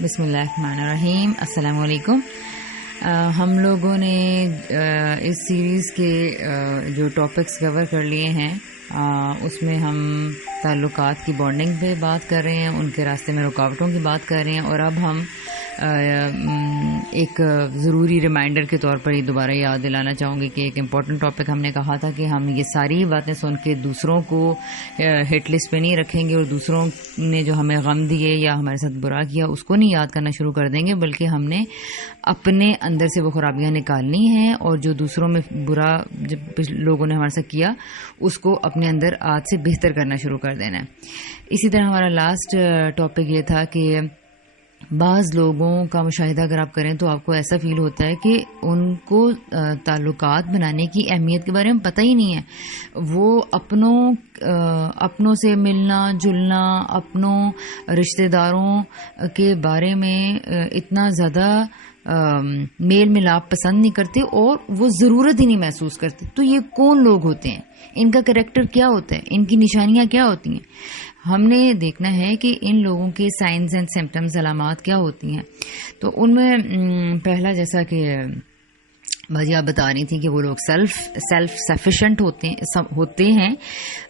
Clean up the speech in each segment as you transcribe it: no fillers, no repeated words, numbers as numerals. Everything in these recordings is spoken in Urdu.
بسم اللہ الرحمن الرحیم. السلام علیکم. ہم لوگوں نے اس سیریز کے جو ٹاپکس کور کر لیے ہیں اس میں ہم تعلقات کی بانڈنگ پہ بات کر رہے ہیں, ان کے راستے میں رکاوٹوں کی بات کر رہے ہیں, اور اب ہم ایک ضروری ریمائنڈر کے طور پر یہ دوبارہ یاد دلانا چاہوں گی کہ ایک امپورٹنٹ ٹاپک ہم نے کہا تھا کہ ہم یہ ساری باتیں سن کے دوسروں کو ہٹ لسٹ پہ نہیں رکھیں گے اور دوسروں نے جو ہمیں غم دیے یا ہمارے ساتھ برا کیا اس کو نہیں یاد کرنا شروع کر دیں گے, بلکہ ہم نے اپنے اندر سے وہ خرابیاں نکالنی ہیں اور جو دوسروں میں برا جب لوگوں نے ہمارے ساتھ کیا اس کو اپنے اندر آج سے بہتر کرنا شروع کر دینا ہے. اسی طرح ہمارا لاسٹ ٹاپک یہ تھا کہ بعض لوگوں کا مشاہدہ اگر آپ کریں تو آپ کو ایسا فیل ہوتا ہے کہ ان کو تعلقات بنانے کی اہمیت کے بارے میں پتہ ہی نہیں ہے. وہ اپنوں سے ملنا جلنا, اپنوں رشتہ داروں کے بارے میں اتنا زیادہ میل ملاپ پسند نہیں کرتے اور وہ ضرورت ہی نہیں محسوس کرتے. تو یہ کون لوگ ہوتے ہیں, ان کا کریکٹر کیا ہوتا ہے, ان کی نشانیاں کیا ہوتی ہیں؟ ہم نے دیکھنا ہے کہ ان لوگوں کے سائنز اینڈ سمپٹمز, علامات کیا ہوتی ہیں. تو ان میں پہلا, جیسا کہ بھاجی آپ بتا رہی تھی کہ وہ لوگ سیلف سفیشینٹ ہوتے ہیں,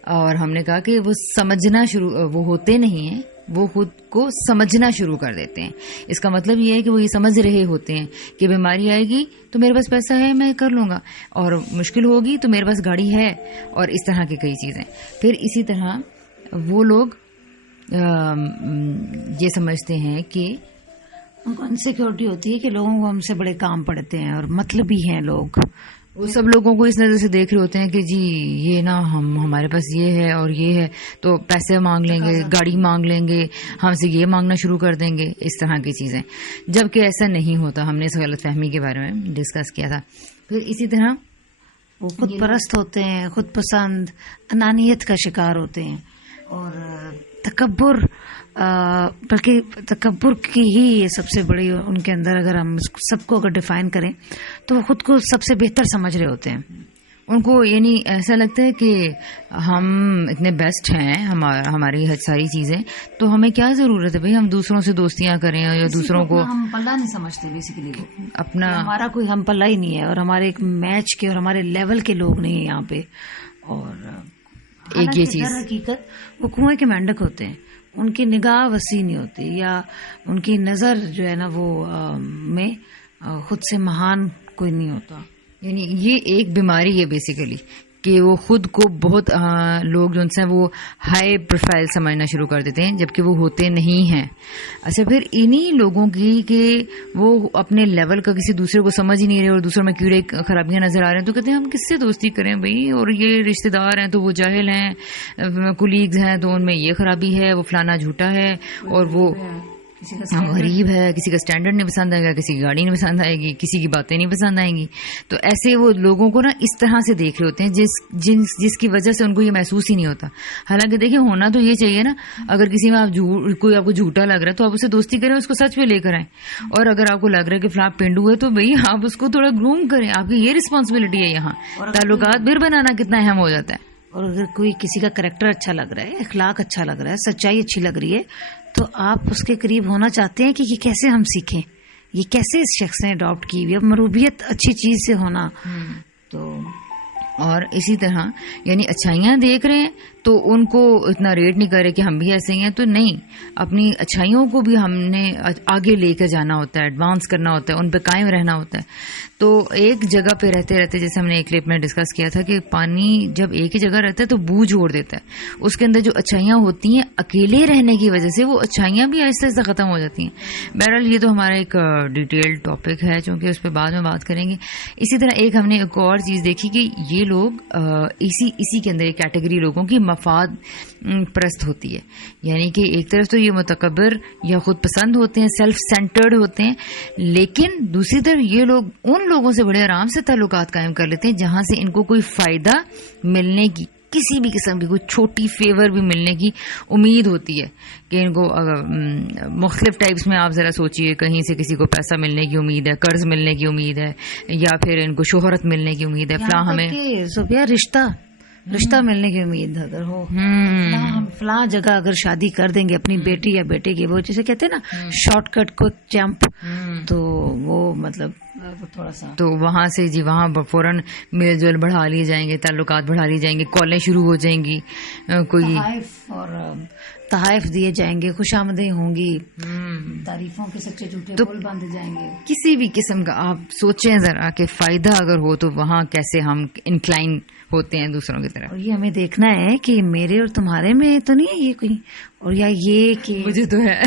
اور ہم نے کہا کہ وہ ہوتے نہیں ہیں, وہ خود کو سمجھنا شروع کر دیتے ہیں. اس کا مطلب یہ ہے کہ وہ یہ سمجھ رہے ہوتے ہیں کہ بیماری آئے گی تو میرے پاس پیسہ ہے, میں کر لوں گا, اور مشکل ہوگی تو میرے پاس گاڑی ہے, اور اس طرح کی کئی چیزیں. پھر اسی طرح وہ لوگ یہ سمجھتے ہیں کہ ان کو انسیکیورٹی ہوتی ہے کہ لوگوں کو ہم سے بڑے کام پڑتے ہیں اور مطلبی ہیں لوگ. وہ سب لوگوں کو اس نظر سے دیکھ رہے ہوتے ہیں کہ جی یہ نا ہمارے پاس یہ ہے اور یہ ہے تو پیسے مانگ لیں گے, گاڑی مانگ لیں گے, ہم سے یہ مانگنا شروع کر دیں گے, اس طرح کی چیزیں. جبکہ ایسا نہیں ہوتا. ہم نے اس غلط فہمی کے بارے میں ڈسکس کیا تھا. پھر اسی طرح وہ خود پرست ہوتے ہیں, خود پسند, انانیت کا شکار ہوتے ہیں, اور تکبر, بلکہ تکبر کی ہی یہ سب سے بڑی ان کے اندر, اگر ہم سب کو اگر ڈیفائن کریں تو وہ خود کو سب سے بہتر سمجھ رہے ہوتے ہیں. ان کو یعنی ایسا لگتا ہے کہ ہم اتنے بیسٹ ہیں, ہماری ساری چیزیں, تو ہمیں کیا ضرورت ہے بھائی ہم دوسروں سے دوستیاں کریں یا دوسروں کو ہم پلہ نہیں سمجھتے. بیسیکلی اپنا ہمارا کوئی ہم پلہ ہی نہیں ہے, اور ہمارے ایک میچ کے اور ہمارے لیول کے لوگ نہیں ہیں یہاں پہ. اور ایک یہ چیز, حقیقت وہ کنویں کے مینڈک ہوتے ہیں, ان کی نگاہ وسیع نہیں ہوتی, یا ان کی نظر جو ہے نا وہ میں خود سے مہان کوئی نہیں ہوتا. یعنی یہ ایک بیماری ہے بیسیکلی کہ وہ خود کو بہت لوگ جو ان سے وہ ہائی پروفائل سمجھنا شروع کر دیتے ہیں جبکہ وہ ہوتے نہیں ہیں. اچھا, پھر انہی لوگوں کی کہ وہ اپنے لیول کا کسی دوسرے کو سمجھ ہی نہیں رہے اور دوسروں میں کیڑے خرابیاں نظر آ رہے ہیں, تو کہتے ہیں ہم کس سے دوستی کریں بھائی, اور یہ رشتہ دار ہیں تو وہ جاہل ہیں, کولیگز ہیں تو ان میں یہ خرابی ہے, وہ فلانا جھوٹا ہے, اور وہ غریب ہے, کسی کا سٹینڈرڈ نہیں پسند آئے گا, کسی کی گاڑی نہیں پسند آئے گی, کسی کی باتیں نہیں پسند آئیں گی. تو ایسے وہ لوگوں کو نا اس طرح سے دیکھ رہے ہوتے ہیں جس کی وجہ سے ان کو یہ محسوس ہی نہیں ہوتا. حالانکہ دیکھیں ہونا تو یہ چاہیے نا, اگر کسی میں کوئی آپ کو جھوٹا لگ رہا ہے تو آپ اسے دوستی کریں, اس کو سچ پہ لے کر آئیں, اور اگر آپ کو لگ رہا ہے کہ فلاں پینڈو ہے تو بھائی آپ اس کو تھوڑا گروم کریں. آپ کی یہ رسپانسبلٹی ہے. یہاں تعلقات پھر بنانا کتنا اہم ہو جاتا ہے. اور اگر کوئی کسی کا کریکٹر اچھا لگ رہا ہے, اخلاق اچھا لگ رہا ہے, سچائی اچھی لگ رہی ہے, تو آپ اس کے قریب ہونا چاہتے ہیں کہ یہ کیسے ہم سیکھیں, یہ کیسے اس شخص نے اڈاپٹ کی ہوئی. اب مروبیت اچھی چیز سے ہونا. تو اور اسی طرح یعنی اچھائیاں دیکھ رہے ہیں تو ان کو اتنا ریٹ نہیں کر رہے کہ ہم بھی ایسے ہی ہیں. تو نہیں, اپنی اچھائیوں کو بھی ہم نے آگے لے کے جانا ہوتا ہے, ایڈوانس کرنا ہوتا ہے, ان پہ قائم رہنا ہوتا ہے. تو ایک جگہ پہ رہتے رہتے, جیسے ہم نے ایک کلپ میں ڈسکس کیا تھا کہ پانی جب ایک ہی جگہ رہتا ہے تو بو چھوڑ دیتا ہے. اس کے اندر جو اچھائیاں ہوتی ہیں اکیلے رہنے کی وجہ سے وہ اچھائیاں بھی آہستہ آہستہ ختم ہو جاتی ہیں. بہرحال یہ تو ہمارا ایک ڈیٹیلڈ ٹاپک ہے چونکہ اس پہ بعد میں بات کریں گے. اسی طرح ایک ہم نے ایک اور چیز دیکھی کہ یہ لوگ اسی کے اندر ایک کیٹیگری لوگوں کی مفاد پرست ہوتی ہے. یعنی کہ ایک طرف تو یہ متکبر یا خود پسند ہوتے ہیں, سیلف سینٹرڈ ہوتے ہیں, لیکن دوسری طرف یہ لوگ ان لوگوں سے بڑے آرام سے تعلقات قائم کر لیتے ہیں جہاں سے ان کو کوئی فائدہ ملنے کی, کسی بھی قسم کی کوئی چھوٹی فیور بھی ملنے کی امید ہوتی ہے. کہ ان کو مختلف ٹائپس میں آپ ذرا سوچئے, کہیں سے کسی کو پیسہ ملنے کی امید ہے, قرض ملنے کی امید ہے, یا پھر ان کو شہرت ملنے کی امید ہے, فلاں ہمیں زوبیا رشتہ ملنے کی امید اگر ہو، ہم فلاں جگہ اگر شادی کر دیں گے اپنی بیٹی یا بیٹے کی، وہ جسے کہتے ہیں نا شارٹ کٹ کو جمپ، تو وہ مطلب تھوڑا سا تو وہاں سے جی وہاں فوراً میل جول بڑھا لیے جائیں گے، تعلقات بڑھا لیے جائیں گے، کالیں شروع ہو جائیں گی، کوئی تحائف دیے جائیں گے، خوش آمدیں ہوں گی، تعریفوں کے سچے جھوٹے پھول باندھے جائیں گے. کسی بھی قسم کا آپ سوچیں ذرا کہ فائدہ اگر ہو تو وہاں کیسے ہم انکلائن ہوتے ہیں دوسروں کی طرف. اور یہ ہمیں دیکھنا ہے کہ میرے اور تمہارے میں تو نہیں ہے یہ کوئی، اور یا یہ کہ مجھے تو ہے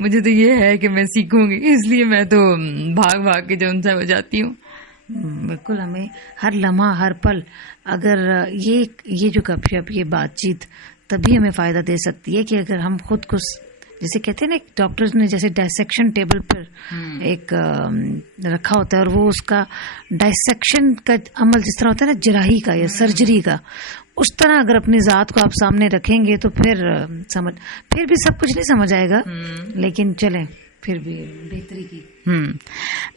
مجھے تو یہ ہے کہ میں سیکھوں گی، اس لیے میں تو بھاگ بھاگ کے جو ان سے ہو جاتی ہوں. بالکل ہمیں ہر لمحہ ہر پل اگر یہ جو گپ شپ یہ بات چیت تبھی ہمیں فائدہ دے سکتی ہے کہ اگر ہم خود کو جیسے کہتے ہیں نا ڈاکٹرز نے جیسے ڈائسیکشن ٹیبل پر ایک رکھا ہوتا ہے، اور وہ اس کا ڈائسیکشن کا عمل جس طرح ہوتا ہے نا جراحی کا یا سرجری کا، اس طرح اگر اپنی ذات کو آپ سامنے رکھیں گے تو پھر بھی سب کچھ نہیں سمجھ آئے گا، لیکن چلیں پھر بھی بہتری کی.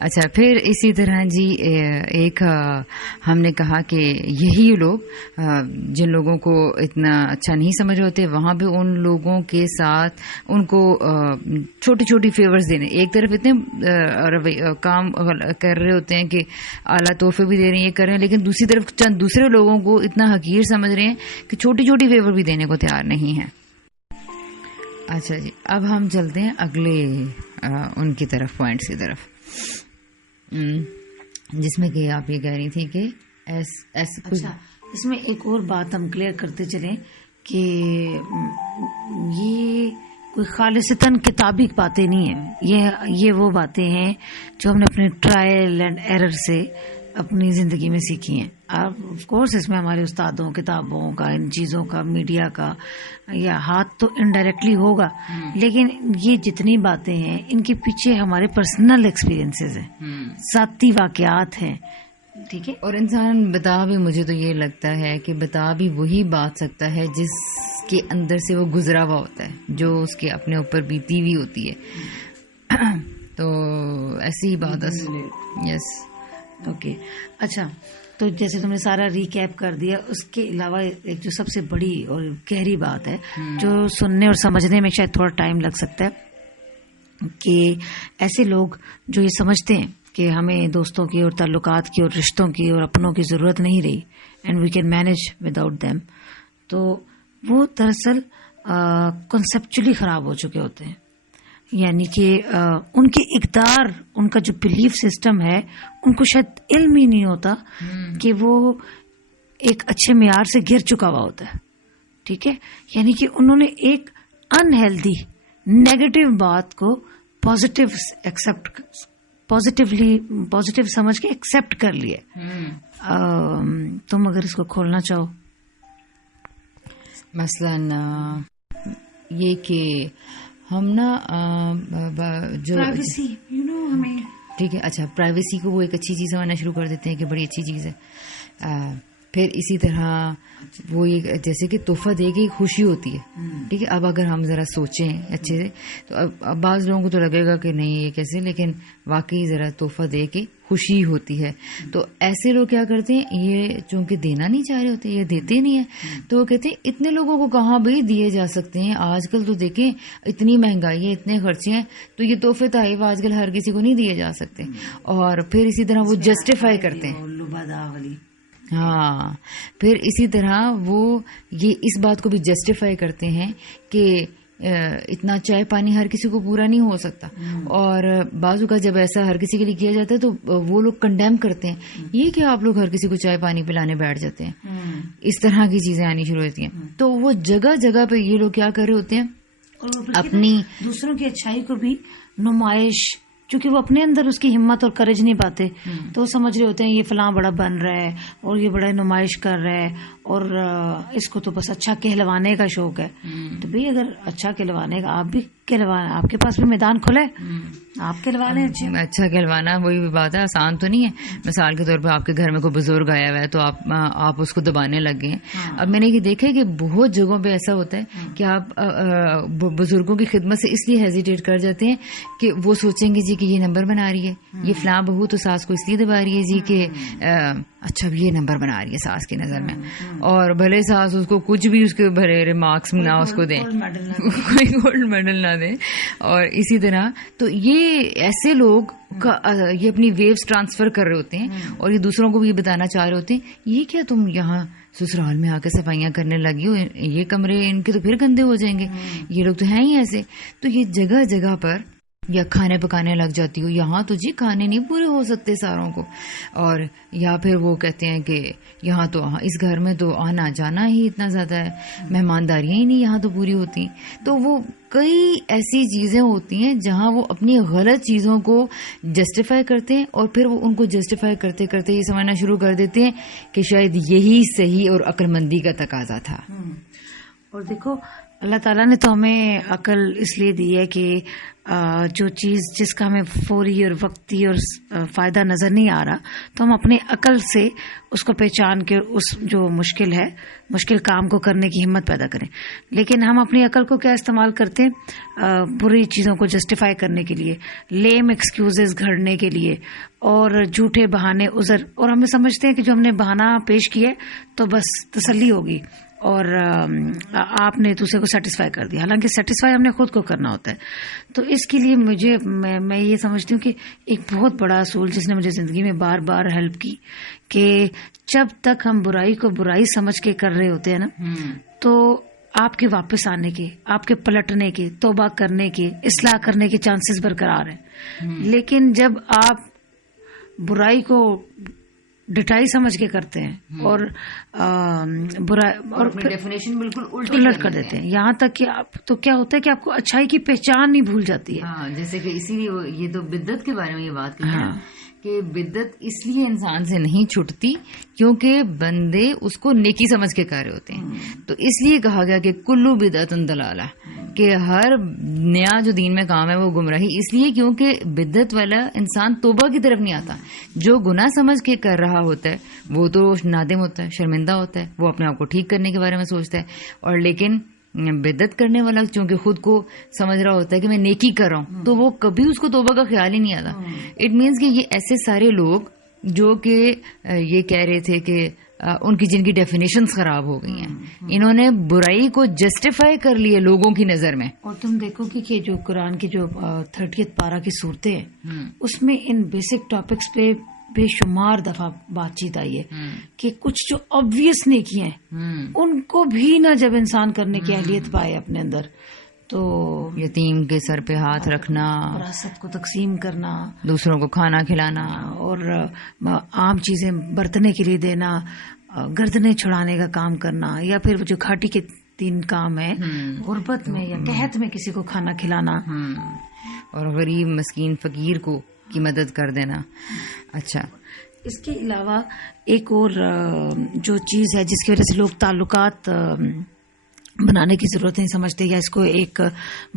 اچھا، پھر اسی طرح جی ایک ہم نے کہا کہ یہی لوگ جن لوگوں کو اتنا اچھا نہیں سمجھ ہوتے وہاں پہ ان لوگوں کے ساتھ ان کو چھوٹی چھوٹی فیورز دینے، ایک طرف اتنے کام کر رہے ہوتے ہیں کہ اعلیٰ تحفے بھی دے رہے ہیں، یہ کر رہے ہیں، لیکن دوسری طرف چند دوسرے لوگوں کو اتنا حقیر سمجھ رہے ہیں کہ چھوٹی چھوٹی فیور بھی دینے کو تیار نہیں ہیں. اچھا جی، اب ہم چلتے ہیں اگلے ان کی طرف، پوائنٹس کی طرف، جس میں کہ آپ یہ کہہ رہی تھی کہ اچھا اس میں ایک اور بات ہم کلیئر کرتے چلیں کہ یہ کوئی خالصتاً کتابی باتیں نہیں ہیں، یہ وہ باتیں ہیں جو ہم نے اپنے ٹرائل اینڈ ایرر سے اپنی زندگی میں سیکھی ہیں. آف کورس اس میں ہمارے استادوں، کتابوں کا، ان چیزوں کا، میڈیا کا یا ہاتھ تو انڈائریکٹلی ہوگا، لیکن یہ جتنی باتیں ہیں ان کے پیچھے ہمارے پرسنل ایکسپیرینسز ہیں، ذاتی واقعات ہیں. ٹھیک ہے، اور انسان بتا بھی، مجھے تو یہ لگتا ہے کہ بتا بھی وہی بات سکتا ہے جس کے اندر سے وہ گزرا ہوا ہوتا ہے، جو اس کے اپنے اوپر بیتی ہوئی ہوتی ہے. تو ایسی ہی بات ہے. یس، اوکے. اچھا، تو جیسے تم نے سارا ریکیپ کر دیا، اس کے علاوہ ایک جو سب سے بڑی اور گہری بات ہے جو سننے اور سمجھنے میں شاید تھوڑا ٹائم لگ سکتا ہے، کہ ایسے لوگ جو یہ سمجھتے ہیں کہ ہمیں دوستوں کی اور تعلقات کی اور رشتوں کی اور اپنوں کی ضرورت نہیں رہی and we can manage without them, تو وہ دراصل کنسیپچولی خراب ہو چکے ہوتے ہیں. یعنی کہ ان کی اقدار، ان کا جو بلیف سسٹم ہے، ان کو شاید علم ہی نہیں ہوتا کہ وہ ایک اچھے معیار سے گر چکا ہوا ہوتا ہے. ٹھیک ہے، یعنی کہ انہوں نے ایک انہیلدی نیگیٹو بات کو پازیٹیو سمجھ کے ایکسپٹ کر لیے. تم اگر اس کو کھولنا چاہو. مثلاً یہ کہ ہم نا جو ہمیں ٹھیک ہے، اچھا پرائیویسی کو وہ ایک اچھی چیز سمجھنا شروع کر دیتے ہیں کہ بڑی اچھی چیز ہے. پھر اسی طرح وہ یہ جیسے کہ تحفہ دے کے خوشی ہوتی ہے. ٹھیک ہے، اب اگر ہم ذرا سوچیں اچھے سے تو اب بعض لوگوں کو تو لگے گا کہ نہیں یہ کیسے، لیکن واقعی ذرا تحفہ دے کے خوشی ہوتی ہے. تو ایسے لوگ کیا کرتے ہیں، یہ چونکہ دینا نہیں چاہ رہے ہوتے، یہ دیتے نہیں ہیں، تو وہ کہتے ہیں اتنے لوگوں کو کہاں بھی دیے جا سکتے ہیں، آج کل تو دیکھیں اتنی مہنگائی ہے، اتنے خرچے ہیں، تو یہ تحفے تحائف آج کل ہر کسی کو نہیں دیے جا سکتے. اور پھر اسی طرح وہ جسٹیفائی کرتے ہیں. ہاں، پھر اسی طرح وہ یہ اس بات کو بھی جسٹیفائی کرتے ہیں کہ اتنا چائے پانی ہر کسی کو پورا نہیں ہو سکتا. اور بعض کا جب ایسا ہر کسی کے لیے کیا جاتا ہے تو وہ لوگ کنڈیم کرتے ہیں، یہ کہ آپ لوگ ہر کسی کو چائے پانی پلانے بیٹھ جاتے ہیں. اس طرح کی چیزیں آنی شروع ہوتی ہیں. تو وہ جگہ جگہ پہ یہ لوگ کیا کر رہے ہوتے ہیں، اپنی دوسروں کی اچھائی کو بھی نمائش، چونکہ وہ اپنے اندر اس کی ہمت اور کرج نہیں پاتے، تو وہ سمجھ رہے ہوتے ہیں یہ فلاں بڑا بن رہا ہے اور یہ بڑا نمائش کر رہا ہے اور اس کو تو بس اچھا کہلوانے کا شوق ہے. تو بھئی اگر اچھا کہلوانے کا آپ بھی کھلوانا. آپ کے پاس بھی میدان کھلا ہے, آپ کھلوا لیں. اچھا کھلوانا وہی بات ہے, آسان تو نہیں ہے. مثال کے طور پہ آپ کے گھر میں کوئی بزرگ آیا ہوا ہے تو آپ اس کو دبانے لگ گئے. اب میں نے یہ دیکھا ہے کہ بہت جگہوں پہ ایسا ہوتا ہے کہ آپ بزرگوں کی خدمت سے اس لیے ہیزیٹیٹ کر جاتے ہیں کہ وہ سوچیں گے جی کہ یہ نمبر بنا رہی ہے, یہ فلاں بہو تو ساس کو اس لیے دبا رہی ہے جی کہ اچھا یہ نمبر بنا رہی ہے ساس کی نظر میں, اور بھلے ساس اس کو کچھ بھی اس کے بھلے ریمارکس نہ اس کو دیں, کوئی گولڈ میڈل نہ دیں. اور اسی طرح تو یہ ایسے لوگ یہ اپنی ویوز ٹرانسفر کر رہے ہوتے ہیں اور یہ دوسروں کو بھی یہ بتانا چاہ رہے ہوتے ہیں یہ کیا تم یہاں سسرال میں آ کے صفائیاں کرنے لگی ہو, یہ کمرے ان کے تو پھر گندے ہو جائیں گے, یہ لوگ تو ہیں ہی ایسے. تو یہ جگہ جگہ پر یا کھانے پکانے لگ جاتی ہو, یہاں تو جی کھانے نہیں پورے ہو سکتے ساروں کو, اور یا پھر وہ کہتے ہیں کہ یہاں تو اس گھر میں تو آنا جانا ہی اتنا زیادہ ہے, مہمانداریاں ہی نہیں یہاں تو پوری ہوتی. تو وہ کئی ایسی چیزیں ہوتی ہیں جہاں وہ اپنی غلط چیزوں کو جسٹیفائی کرتے ہیں اور پھر وہ ان کو جسٹیفائی کرتے کرتے یہ سمجھنا شروع کر دیتے ہیں کہ شاید یہی صحیح اور عقل مندی کا تقاضا تھا. اور دیکھو اللہ تعالیٰ نے تو ہمیں عقل اس لیے دی ہے کہ جو چیز جس کا ہمیں فوری اور وقتی اور فائدہ نظر نہیں آ رہا تو ہم اپنی عقل سے اس کو پہچان کے اس جو مشکل ہے مشکل کام کو کرنے کی ہمت پیدا کریں. لیکن ہم اپنی عقل کو کیا استعمال کرتے ہیں, بری چیزوں کو جسٹیفائی کرنے کے لیے, لیم ایکسکیوزز گھڑنے کے لیے اور جھوٹے بہانے عذر, اور ہمیں سمجھتے ہیں کہ جو ہم نے بہانہ پیش کیا تو بس تسلی ہوگی اور آپ نے دوسرے کو سیٹسفائی کر دیا, حالانکہ سیٹسفائی ہم نے خود کو کرنا ہوتا ہے. تو اس کے لیے میں یہ سمجھتی ہوں کہ ایک بہت بڑا اصول جس نے مجھے زندگی میں بار بار ہیلپ کی کہ جب تک ہم برائی کو برائی سمجھ کے کر رہے ہوتے ہیں نا تو آپ کے واپس آنے کے, آپ کے پلٹنے کے, توبہ کرنے کے, اصلاح کرنے کے چانسز برقرار ہیں. لیکن جب آپ برائی کو ڈٹائی سمجھ کے کرتے ہیں اور ڈیفینیشن بالکل الٹ کر دیتے ہیں, یہاں تک کہ تو کیا ہوتا ہے کہ آپ کو اچھائی کی پہچان ہی بھول جاتی ہے. ہاں, جیسے کہ اسی لیے یہ تو بدعت کے بارے میں یہ بات کی ہے کہ بدعت اس لیے انسان سے نہیں چھٹتی کیونکہ بندے اس کو نیکی سمجھ کے کر رہے ہوتے ہیں. تو اس لیے کہا گیا کہ کلو بدعت دلالہ, کہ ہر نیا جو دین میں کام ہے وہ گمراہی, اس لیے کیونکہ بدعت والا انسان توبہ کی طرف نہیں آتا. جو گناہ سمجھ کے کر رہا ہوتا ہے وہ تو نادم ہوتا ہے, شرمندہ ہوتا ہے, وہ اپنے آپ کو ٹھیک کرنے کے بارے میں سوچتا ہے. اور لیکن بدعت کرنے والا چونکہ خود کو سمجھ رہا ہوتا ہے کہ میں نیکی کر رہا ہوں تو وہ کبھی اس کو توبہ کا خیال ہی نہیں آتا. اٹ مینس کہ یہ ایسے سارے لوگ جو کہ یہ کہہ رہے تھے کہ ان کی جن کی ڈیفینیشنز خراب ہو گئی ہیں, انہوں نے برائی کو جسٹیفائی کر لی ہے لوگوں کی نظر میں. اور تم دیکھو کہ جو قرآن کی جو 30 پارہ کی صورتیں ہیں اس میں ان بیسک ٹاپکس پہ بے شمار دفعہ بات چیت آئی ہے کہ کچھ جو obvious نیکی ہیں ان کو بھی نہ جب انسان کرنے کی اہلیت پائے اپنے اندر تو یتیم کے سر پہ ہاتھ رکھنا, وراثت کو تقسیم کرنا, دوسروں کو کھانا کھلانا اور عام چیزیں برتنے کے لیے دینا, گردنیں چھڑانے کا کام کرنا, یا پھر جو گھاٹی کے 3 کام ہے غربت میں یا قحط میں کسی کو کھانا کھلانا اور غریب مسکین فقیر کو کی مدد کر دینا. اچھا, اس کے علاوہ ایک اور جو چیز ہے جس کی وجہ سے لوگ تعلقات بنانے کی ضرورت نہیں سمجھتے یا اس کو ایک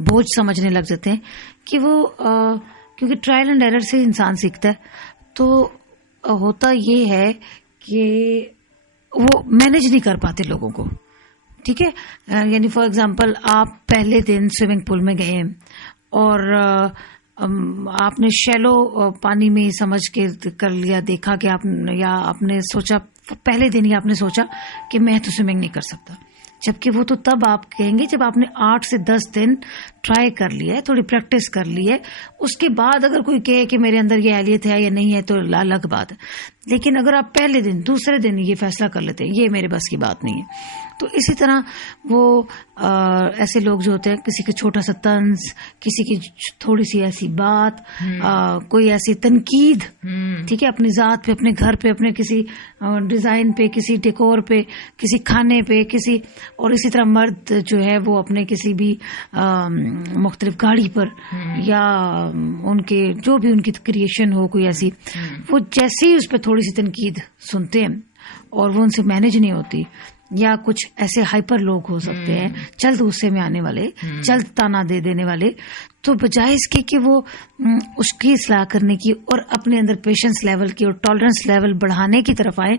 بوجھ سمجھنے لگ جاتے ہیں کہ وہ کیونکہ ٹرائل اینڈ ایرر سے انسان سیکھتا ہے, تو ہوتا یہ ہے کہ وہ مینج نہیں کر پاتے لوگوں کو. ٹھیک ہے, یعنی فار ایگزامپل آپ پہلے دن سوئمنگ پول میں گئے اور آپ نے شیلو پانی میں سمجھ کے کر لیا, دیکھا کہ آپ نے سوچا پہلے دن ہی آپ نے سوچا کہ میں تو سوئمنگ نہیں کر سکتا, جبکہ وہ تو تب آپ کہیں گے جب آپ نے 8 سے 10 دن ٹرائی کر لیا ہے, تھوڑی پریکٹس کر لی ہے, اس کے بعد اگر کوئی کہے کہ میرے اندر یہ اہلیت ہے یا نہیں ہے تو الگ بات ہے. لیکن اگر آپ پہلے دن دوسرے دن یہ فیصلہ کر لیتے ہیں یہ میرے بس کی بات نہیں ہے, تو اسی طرح وہ ایسے لوگ جو ہوتے ہیں کسی کا چھوٹا سا طنز, کسی کی تھوڑی سی ایسی بات, کوئی ایسی تنقید, ٹھیک ہے, اپنی ذات پہ, اپنے گھر پہ, اپنے کسی ڈیزائن پہ, کسی ڈیکور پہ, کسی کھانے پہ, کسی, اور اسی طرح مرد جو ہے وہ اپنے کسی بھی مختلف گاڑی پر یا ان کے جو بھی ان کی کریشن ہو کوئی ایسی, وہ جیسے ہی اس پہ تھوڑی سی تنقید سنتے ہیں اور وہ ان سے مینج نہیں ہوتی یا کچھ ایسے ہائپر لوگ ہو سکتے ہیں، جلد غصے میں آنے والے، جلد تانا دے دینے والے. تو بجائے اس کے کہ وہ اس کی اصلاح کرنے کی اور اپنے اندر پیشنس لیول کی اور ٹالرنس لیول بڑھانے کی طرف آئے،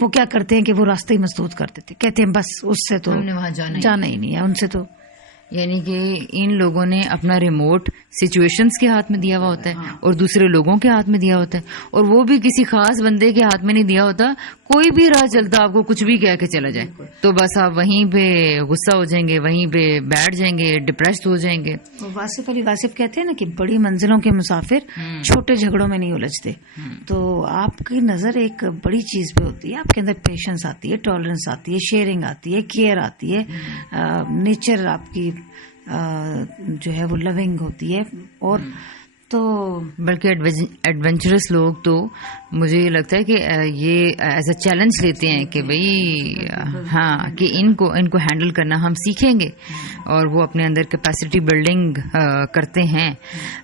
وہ کیا کرتے ہیں کہ وہ راستے ہی مسدود کر دیتے، کہتے ہیں بس اس سے تو ہم نے وہاں جانا ہی نہیں ہے، ان سے تو. یعنی کہ ان لوگوں نے اپنا ریموٹ سچویشنز کے ہاتھ میں دیا ہوا ہوتا ہے اور دوسرے لوگوں کے ہاتھ میں دیا ہوتا ہے، اور وہ بھی کسی خاص بندے کے ہاتھ میں نہیں دیا ہوتا. کوئی بھی راہ چلتا آپ کو کچھ بھی کہہ کے چلا جائے تو بس آپ وہیں پہ غصہ ہو جائیں گے، وہیں پہ بیٹھ جائیں گے، ڈپریسڈ ہو جائیں گے. واصف علی واصف کہتے ہیں نا کہ بڑی منزلوں کے مسافر چھوٹے جھگڑوں میں نہیں الجھتے. تو آپ کی نظر ایک بڑی چیز پہ ہوتی ہے، آپ کے اندر پیشنس آتی ہے، ٹالرنس آتی ہے، شیئرنگ آتی ہے، کیئر آتی ہے، نیچر آپ کی جو ہے وہ لونگ ہوتی ہے. اور تو بلکہ ایڈونچرس لوگ تو مجھے یہ لگتا ہے کہ یہ ایز اے چیلنج لیتے ہیں کہ بھئی ہاں کہ ان کو ہینڈل کرنا ہم سیکھیں گے، اور وہ اپنے اندر کیپیسٹی بلڈنگ کرتے ہیں.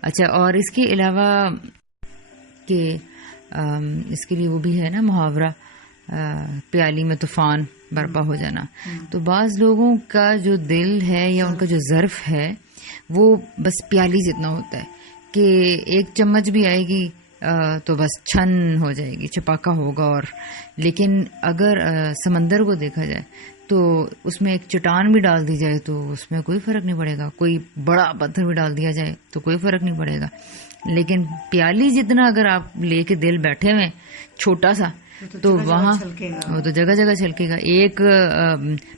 اچھا، اور اس کے علاوہ کہ اس کے لیے وہ بھی ہے نا محاورہ پیالی میں طوفان برپا ہو جانا. تو بعض لوگوں کا جو دل ہے یا ان کا جو ظرف ہے وہ بس پیالی جتنا ہوتا ہے کہ ایک چمچ بھی آئے گی تو بس چھن ہو جائے گی، چپاکا ہوگا. اور لیکن اگر سمندر کو دیکھا جائے تو اس میں ایک چٹان بھی ڈال دی جائے تو اس میں کوئی فرق نہیں پڑے گا، کوئی بڑا پتھر بھی ڈال دیا جائے تو کوئی فرق نہیں پڑے گا. لیکن پیالی جتنا اگر آپ لے کے دل بیٹھے ہوئے چھوٹا سا تو وہاں وہ تو جگہ جگہ چھلکے گا. ایک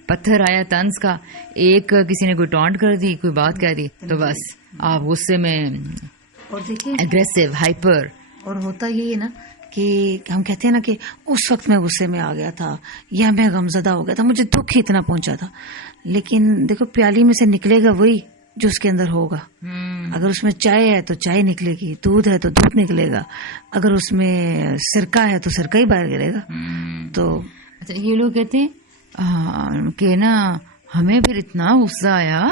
پتھر آیا طنز کا، ایک کسی نے کوئی ٹانٹ کر دی، کوئی بات کہہ دی تو بس آپ غصے میں اور دیکھیے اگریسو، ہائپر. اور ہوتا یہی ہے نا کہ ہم کہتے ہیں نا کہ اس وقت میں غصے میں آ گیا تھا یا میں غمزدہ ہو گیا تھا، مجھے دکھ ہی اتنا پہنچا تھا. لیکن دیکھو پیالی میں سے نکلے گا وہی جو اس کے اندر ہوگا. اگر اس میں چائے ہے تو چائے نکلے گی، دودھ ہے تو دودھ نکلے گا، اگر اس میں سرکہ ہے تو سرکہ ہی باہر گرے گا. تو اچھا، یہ لوگ کہتے ہیں کہ نا ہمیں پھر اتنا غصہ آیا،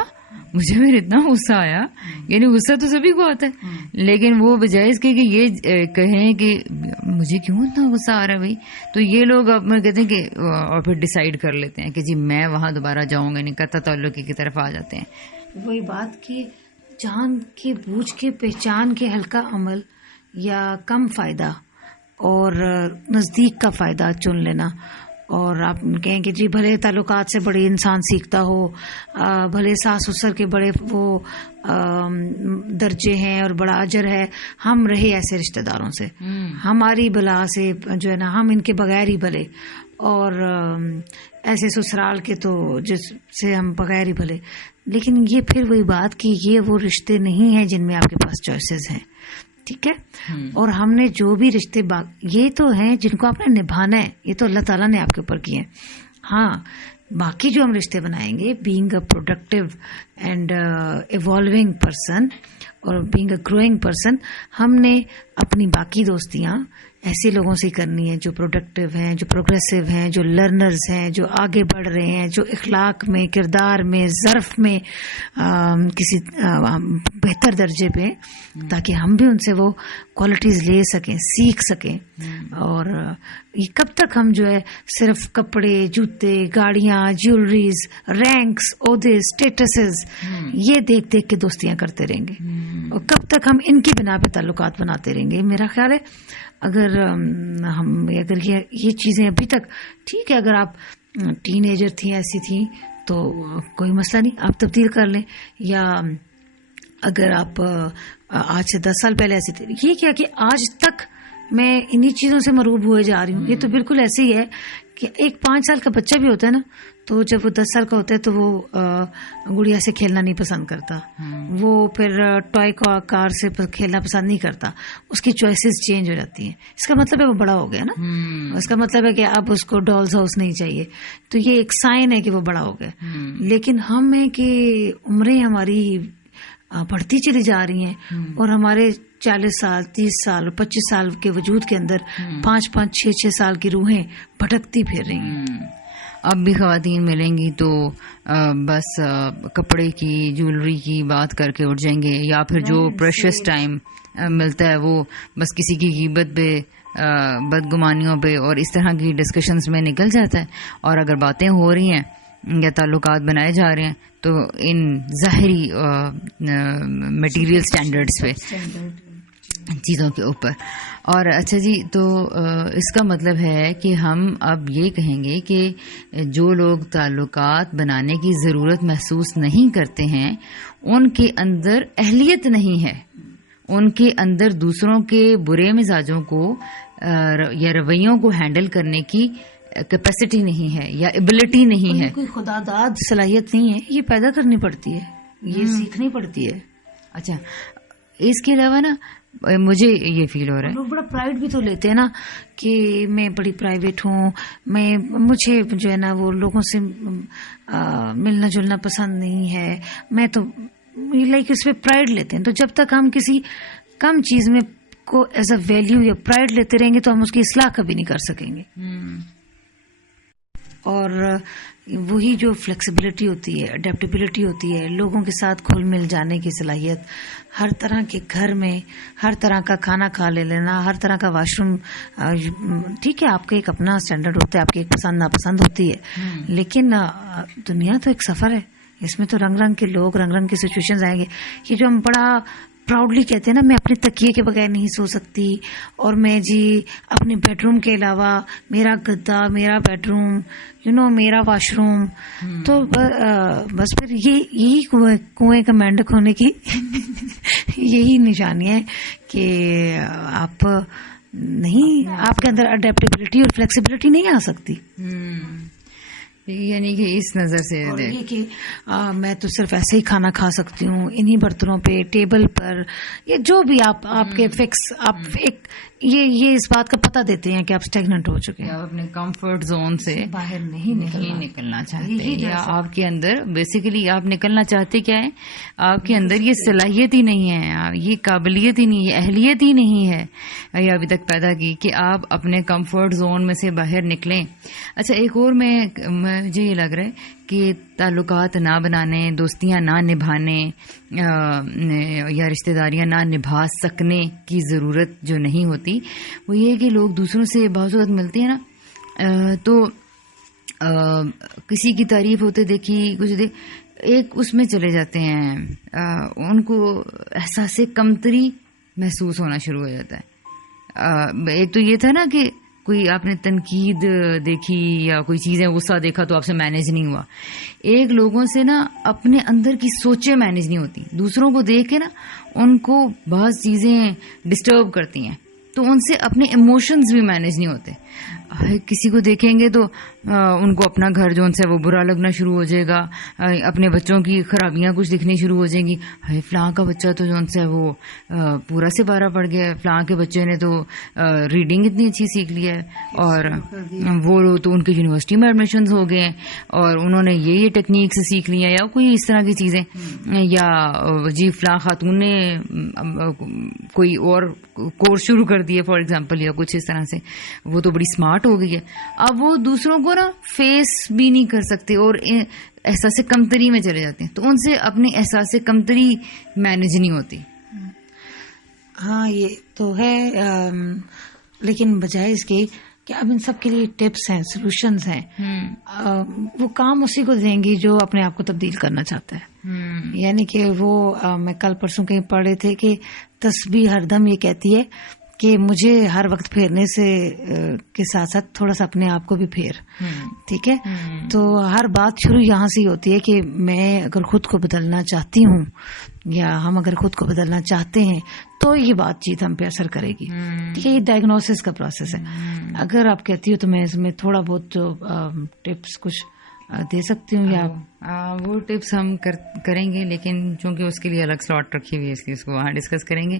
مجھے پھر اتنا غصہ آیا. یعنی غصہ تو سبھی کو آتا ہے، لیکن وہ بجائے اس کے کہ یہ کہیں کہ مجھے کیوں اتنا غصہ آ رہا ہے بھائی، تو یہ لوگ اب کہتے ہیں کہ اور پھر ڈیسائیڈ کر لیتے ہیں کہ جی میں وہاں دوبارہ جاؤں گا نہیں، قطع تعلقی کی طرف آ جاتے ہیں. وہی بات کہ جان کے بوجھ کے پہچان کے ہلکا عمل یا کم فائدہ اور نزدیک کا فائدہ چن لینا. اور آپ کہیں کہ جی بھلے تعلقات سے بڑے انسان سیکھتا ہو، بھلے ساس سسر کے بڑے وہ درجے ہیں اور بڑا اجر ہے، ہم رہے ایسے رشتہ داروں سے، ہماری بلا سے جو ہے نا ہم ان کے بغیر ہی بھلے، اور ایسے سسرال کے تو جس سے ہم بغیر ہی بھلے. لیکن یہ پھر وہی بات کہ یہ وہ رشتے نہیں ہیں جن میں آپ کے پاس چوائسیز ہیں. ٹھیک ہے، اور ہم نے جو بھی رشتے یہ تو ہیں جن کو آپ نے نبھانا ہے، یہ تو اللہ تعالیٰ نے آپ کے اوپر کیے ہیں. ہاں باقی جو ہم رشتے بنائیں گے، being a productive and evolving person اور بینگ اے گروئنگ پرسن، ہم نے اپنی باقی دوستیاں ایسے لوگوں سے کرنی ہے جو پروڈکٹیو ہیں، جو پروگریسو ہیں، جو لرنرز ہیں، جو آگے بڑھ رہے ہیں، جو اخلاق میں، کردار میں، ظرف میں کسی بہتر درجے پہ، تاکہ ہم بھی ان سے وہ کوالٹیز لے سکیں، سیکھ سکیں. اور یہ کب تک ہم جو ہے صرف کپڑے، جوتے، گاڑیاں، جیولریز، رینکس، عہدے، اسٹیٹسز یہ دیکھ دیکھ کے دوستیاں کرتے رہیں گے، اور کب تک ہم ان کی بنا پہ تعلقات بناتے رہیں گے. میرا خیال ہے اگر یہ چیزیں ابھی تک ٹھیک ہے، اگر آپ ٹین ایجر تھیں، ایسی تھیں تو کوئی مسئلہ نہیں، آپ تبدیل کر لیں. یا اگر آپ آج سے 10 سال پہلے ایسی تھی، یہ کیا کہ آج تک میں انہی چیزوں سے مروب ہوئے جا رہی ہوں. یہ تو بالکل ایسے ہی ہے کہ ایک 5 سال کا بچہ بھی ہوتا ہے نا، تو جب وہ 10 سال کا ہوتا ہے تو وہ گڑیا سے کھیلنا نہیں پسند کرتا، وہ پھر ٹوائے کار سے کھیلنا پسند نہیں کرتا، اس کی چوائسیز چینج ہو جاتی ہیں. اس کا مطلب ہے وہ بڑا ہو گیا نا، اس کا مطلب ہے کہ اب اس کو ڈالز ہاؤس نہیں چاہیے. تو یہ ایک سائن ہے کہ وہ بڑا ہو گیا. لیکن ہم ہیں کہ عمریں ہماری بڑھتی چلی جا رہی ہیں، اور ہمارے 40 سال 30 سال اور 25 سال کے وجود کے اندر 5 6 سال کی روحیں بھٹکتی پھر رہی ہیں. اب بھی خواتین ملیں گی تو بس کپڑے کی، جیولری کی بات کر کے اٹھ جائیں گے، یا پھر جو پریشیس ٹائم ملتا ہے وہ بس کسی کی غیبت پہ بدگمانیوں پہ اور اس طرح کی ڈسکشنز میں نکل جاتا ہے. اور اگر باتیں ہو رہی ہیں یا تعلقات بنائے جا رہے ہیں تو ان ظاہری مٹیریل سٹینڈرڈز پہ چیزوں کے اوپر. اور اچھا جی، تو اس کا مطلب ہے کہ ہم اب یہ کہیں گے کہ جو لوگ تعلقات بنانے کی ضرورت محسوس نہیں کرتے ہیں ان کے اندر اہلیت نہیں ہے، ان کے اندر دوسروں کے برے مزاجوں کو یا رویوں کو ہینڈل کرنے کی کیپیسٹی نہیں ہے یا ایبلٹی نہیں ہے. کوئی خدا داد صلاحیت نہیں ہے، یہ پیدا کرنی پڑتی ہے، یہ سیکھنی پڑتی ہے. اچھا، اس کے علاوہ نا مجھے یہ فیل ہو رہا ہے لوگ بڑا پرائیڈ بھی تو لیتے ہیں نا کہ میں بڑی پرائیویٹ ہوں، مجھے جو ہے نا وہ لوگوں سے ملنا جلنا پسند نہیں ہے، میں تو لائک اس پہ پرائیڈ لیتے ہیں. تو جب تک ہم کسی کم چیز میں کو ایز اے ویلیو یا پرائیڈ لیتے رہیں گے تو ہم اس کی اصلاح کبھی نہیں کر سکیں گے. اور وہی جو فلیکسیبلٹی ہوتی ہے، اڈیپٹیبلٹی ہوتی ہے، لوگوں کے ساتھ گھل مل جانے کی صلاحیت، ہر طرح کے گھر میں ہر طرح کا کھانا کھا لینا، ہر طرح کا واش روم. ٹھیک ہے، آپ کا ایک اپنا اسٹینڈرڈ ہوتا ہے، آپ کی ایک پسند ناپسند ہوتی ہے، لیکن دنیا تو ایک سفر ہے، اس میں تو رنگ رنگ کے لوگ، رنگ رنگ کی سچویشنز آئیں گے. یہ جو ہم بڑا پراؤڈلی کہتے ہیں نا، میں اپنے تکیے کے بغیر نہیں سو سکتی، اور میں جی اپنے بیڈ روم کے علاوہ میرا گدا، میرا بیڈ روم، میرا واش روم. تو بس پھر یہی کنویں کا مینڈک ہونے کی یہی نشانی ہے کہ آپ کے اندر اڈیپٹیبلٹی اور فلیکسیبلٹی نہیں آ سکتی. یعنی کہ اس نظر سے یہ کہ میں تو صرف ایسے ہی کھانا کھا سکتی ہوں انہی برتنوں پہ، ٹیبل پر، یا جو بھی آپ کے فکس، آپ ایک یہ اس بات کا پتہ دیتے ہیں کہ آپ اسٹیگننٹ ہو چکے ہیں، آپ اپنے کمفرٹ زون سے باہر نہیں نکلنا چاہتے، یا آپ کے اندر بیسیکلی آپ نکلنا چاہتے کیا ہے، آپ کے اندر یہ صلاحیت ہی نہیں ہے، یہ قابلیت ہی نہیں ہے، اہلیت ہی نہیں ہے یا ابھی تک پیدا کی کہ آپ اپنے کمفرٹ زون میں سے باہر نکلیں. اچھا، ایک اور مجھے یہ لگ رہا ہے کہ تعلقات نہ بنانے، دوستیاں نہ نبھانے یا رشتہ داریاں نہ نبھا سکنے کی ضرورت جو نہیں ہوتی، وہ یہ کہ لوگ دوسروں سے بعض اوقات ملتے ہیں نا تو کسی کی تعریف ہوتے دیکھی کچھ ایک اس میں چلے جاتے ہیں، ان کو احساس کمتری محسوس ہونا شروع ہو جاتا ہے. ایک تو یہ تھا نا کہ کوئی آپ نے تنقید دیکھی یا کوئی چیزیں غصہ دیکھا تو آپ سے مینیج نہیں ہوا. ایک لوگوں سے نا اپنے اندر کی سوچیں مینیج نہیں ہوتی، دوسروں کو دیکھ کے نا ان کو بعض چیزیں ڈسٹرب کرتی ہیں تو ان سے اپنے ایموشنز بھی مینیج نہیں ہوتے. کسی کو دیکھیں گے تو ان کو اپنا گھر جو ان سے وہ برا لگنا شروع ہو جائے گا، اپنے بچوں کی خرابیاں کچھ دکھنی شروع ہو جائیں گی، فلاں کا بچہ تو جو ان سے وہ پورا سے بارہ پڑ گیا، فلاں کے بچے نے تو ریڈنگ اتنی اچھی سیکھ لی ہے، اور وہ تو ان کے یونیورسٹی میں ایڈمیشنز ہو گئے ہیں اور انہوں نے یہ ٹیکنیکس سیکھ لی ہیں، یا کوئی اس طرح کی چیزیں، یا جی فلاں خاتون نے کوئی اور کورس شروع کر دیے فار ایگزامپل، یا کچھ اس طرح سے، وہ تو بڑی اسمارٹ ہو گئی ہے. اب وہ دوسروں کو نا فیس بھی نہیں کر سکتے اور احساس کمتری میں چلے جاتے ہیں، تو ان سے اپنی احساس کمتری مینیج نہیں ہوتی. ہاں یہ تو ہے، لیکن بجائے اس کے کہ اب ان سب کے لیے ٹپس ہیں، سولوشنز ہیں، وہ کام اسی کو دیں گی جو اپنے آپ کو تبدیل کرنا چاہتا ہے. یعنی کہ وہ میں کل پرسوں کہیں پڑھ رہے تھے کہ تسبیح ہر دم یہ کہتی ہے کہ مجھے ہر وقت پھیرنے سے کے ساتھ ساتھ تھوڑا سا اپنے آپ کو بھی پھیر. ٹھیک ہے، تو ہر بات شروع یہاں سے ہی ہوتی ہے کہ میں اگر خود کو بدلنا چاہتی ہوں یا ہم اگر خود کو بدلنا چاہتے ہیں تو یہ بات چیت ہم پہ اثر کرے گی. ٹھیک ہے، یہ ڈائگنوسس کا پروسیس ہے. اگر آپ کہتی ہو تو میں اس میں تھوڑا بہت ٹپس کچھ دے سکتی ہوں، یا وہ ٹپس ہم کریں گے، لیکن چونکہ اس کے لیے الگ سلاٹ رکھی ہوئی ہے اس لیے اس کو وہاں ڈسکس کریں گے.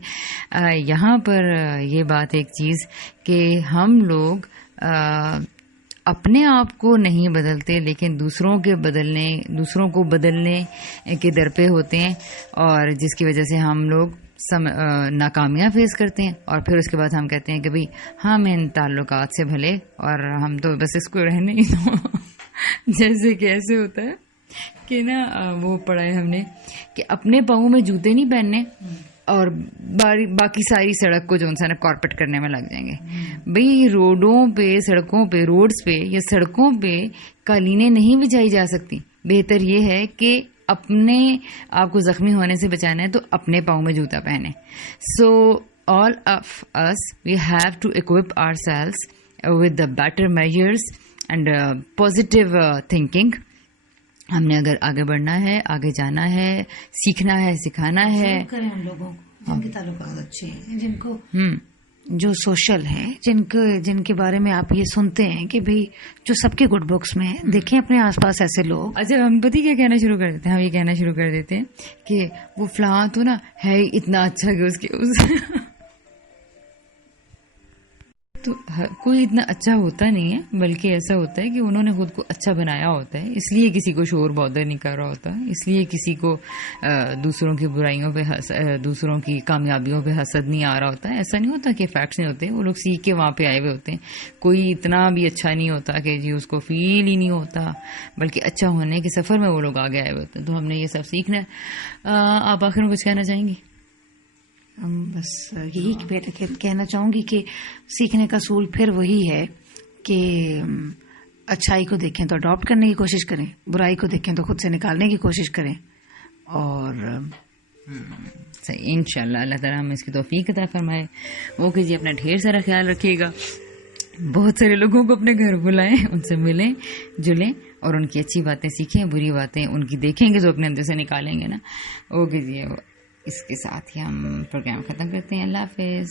یہاں پر یہ بات ایک چیز کہ ہم لوگ اپنے آپ کو نہیں بدلتے لیکن دوسروں کو بدلنے کے در پہ ہوتے ہیں، اور جس کی وجہ سے ہم لوگ ناکامیاں فیس کرتے ہیں، اور پھر اس کے بعد ہم کہتے ہیں کہ بھئی ہم ان تعلقات سے بھلے، اور ہم تو بس اس کو رہنے ہی دو. جیسے کہ ایسے ہوتا ہے کہ نا وہ پڑھا ہے ہم نے کہ اپنے پاؤں میں جوتے نہیں پہننے، اور باقی ساری سڑک کو جو انسان کارپیٹ کرنے میں لگ جائیں گے. بھئی روڈوں پہ، سڑکوں پہ، روڈز پہ یا سڑکوں پہ قالینیں نہیں بچھائی جا سکتی. بہتر یہ ہے کہ اپنے آپ کو زخمی ہونے سے بچانا ہے تو اپنے پاؤں میں جوتا پہنے. سو all of us, we have to equip ourselves with the better measures and positive thinking. ہم نے اگر آگے بڑھنا ہے، آگے جانا ہے، سیکھنا ہے، سکھانا ہے. کریں ان لوگوں کو جن کے تعلقات اچھے ہیں، جن کو جو سوشل ہے، جن کے بارے میں آپ یہ سنتے ہیں کہ بھئی جو سب کے گڈ بکس میں ہیں، دیکھیں اپنے آس پاس ایسے لوگ. اچھا، ہم پتہ کیا کہنا شروع کر دیتے ہیں؟ ہم یہ کہنا شروع کر دیتے ہیں کہ وہ فلاں تو نا ہے اتنا اچھا کہ اس کے تو کوئی اتنا اچھا ہوتا نہیں ہے، بلکہ ایسا ہوتا ہے کہ انہوں نے خود کو اچھا بنایا ہوتا ہے، اس لیے کسی کو شور بادر نہیں کر رہا ہوتا، اس لیے کسی کو دوسروں کی برائیوں پہ دوسروں کی کامیابیوں پہ حسد نہیں آ رہا ہوتا. ایسا نہیں ہوتا کہ فیکٹس نہیں ہوتے، وہ لوگ سیکھ کے وہاں پہ آئے ہوئے ہوتے ہیں. کوئی اتنا بھی اچھا نہیں ہوتا کہ جی اس کو فیل ہی نہیں ہوتا، بلکہ اچھا ہونے کے سفر میں وہ لوگ آگے آئے ہوئے ہوتے ہیں. تو ہم نے یہ سب سیکھنا ہے. آپ آخر میں کچھ کہنا چاہیں گی؟ بس یہی کہنا چاہوں گی کہ سیکھنے کا اصول پھر وہی ہے کہ اچھائی کو دیکھیں تو اڈاپٹ کرنے کی کوشش کریں، برائی کو دیکھیں تو خود سے نکالنے کی کوشش کریں. اور صحیح، انشاءاللہ اللہ تعالیٰ ہمیں اس کی توفیق عطا فرمائے. وہ کہ جی اپنا ڈھیر سارا خیال رکھیے گا، بہت سارے لوگوں کو اپنے گھر بلائیں، ان سے ملیں جلیں اور ان کی اچھی باتیں سیکھیں، بری باتیں ان کی دیکھیں گے تو اپنے اندر سے نکالیں گے نا. اوکے جی، اس کے ساتھ ہی ہم پروگرام ختم کرتے ہیں. اللہ حافظ.